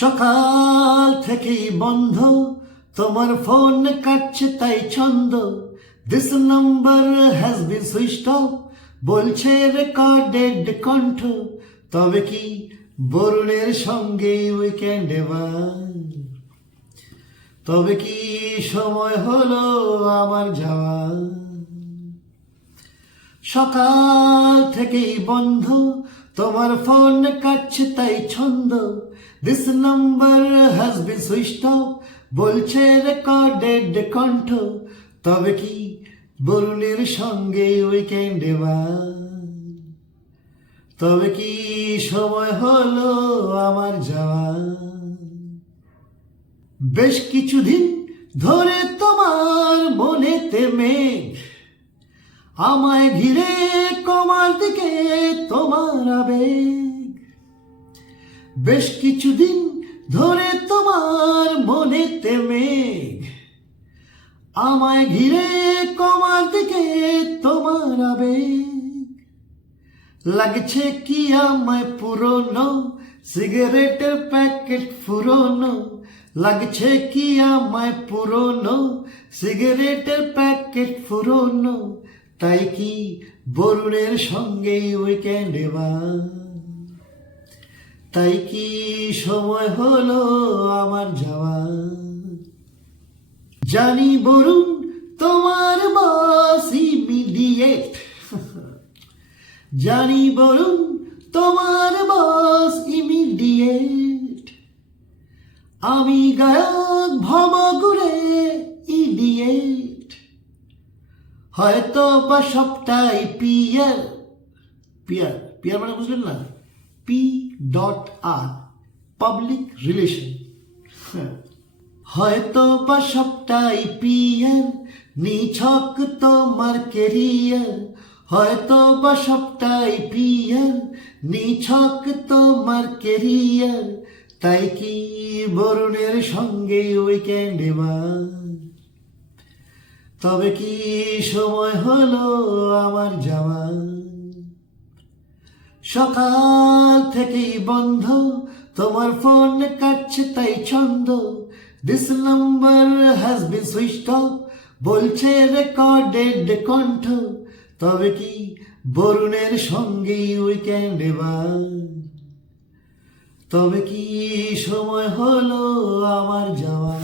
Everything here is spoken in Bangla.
সকাল থেকেই বন্ধ, তোমার ফোন কাটছে তাই ছন্দ। This number has been switched off, বলছে রেকর্ডেড কণ্ঠ। তবে কি বরুণের সঙ্গে উইকেন্ড এবার? তবে কি সময় হলো আমার যাওয়া? সকাল থেকেই বন্ধ, তোমার ফোন কাটছে তাই ছন্দ। This number has been switched off, বলছে রেকর্ডেড কণ্ঠ। তবে কি বরুণের সঙ্গে উইকেন্ড এবার? তবে কি সময় হলো আমার যাওয়া? বেশ কিছুদিন ধরে তোমার মনেতে মেঘ, আমায় ঘিরে কমার দিকে তোমার আবেগ। বেশ কিছুদিন ধরে তোমার মনেতে মেঘ, আমায় ঘিরে কমার দিকে তোমার আবেগ। লাগছে কি আমায় পুরনো সিগারেটের প্যাকেট ফুরোনো? লাগছে কি আমায় পুরনো সিগারেটের প্যাকেট ফুরোনো? তাই কি বরুণের সঙ্গে উইকেন্ড এবার? তাই কি সময় হলো আমার যাওয়া? জানি বরুণ তোমার বস ইমিডিয়েট, জানি বরুণ তোমার বস ইমিডিয়েট। আমি গায়ক ভবঘুরে ইডিয়েট, হয়তো বা সবটাই পিয়ার পিয়ার পিয়ার মানে বুঝলেন না? P.R. Public relation. হয়তো বা সবটাই পিয়ার, নিছক তোমার কেরিয়ার। হয়তো বা সবটাই পিয়ার, নিছক তোমার কেরিয়ার। তাই কি বরুণের সঙ্গে উইকেন্ড এবার? তবে কি সময় হলো আমার যাওয়া? সকাল থেকেই বন্ধ, তোমার ফোন কাটছে তাই ছন্দ। This number has been switched off, বলছে রেকর্ডেড কণ্ঠ। তবে কি বরুণের সঙ্গে উইকেন্ড এবার? তবে কি সময় হলো আমার যাওয়া?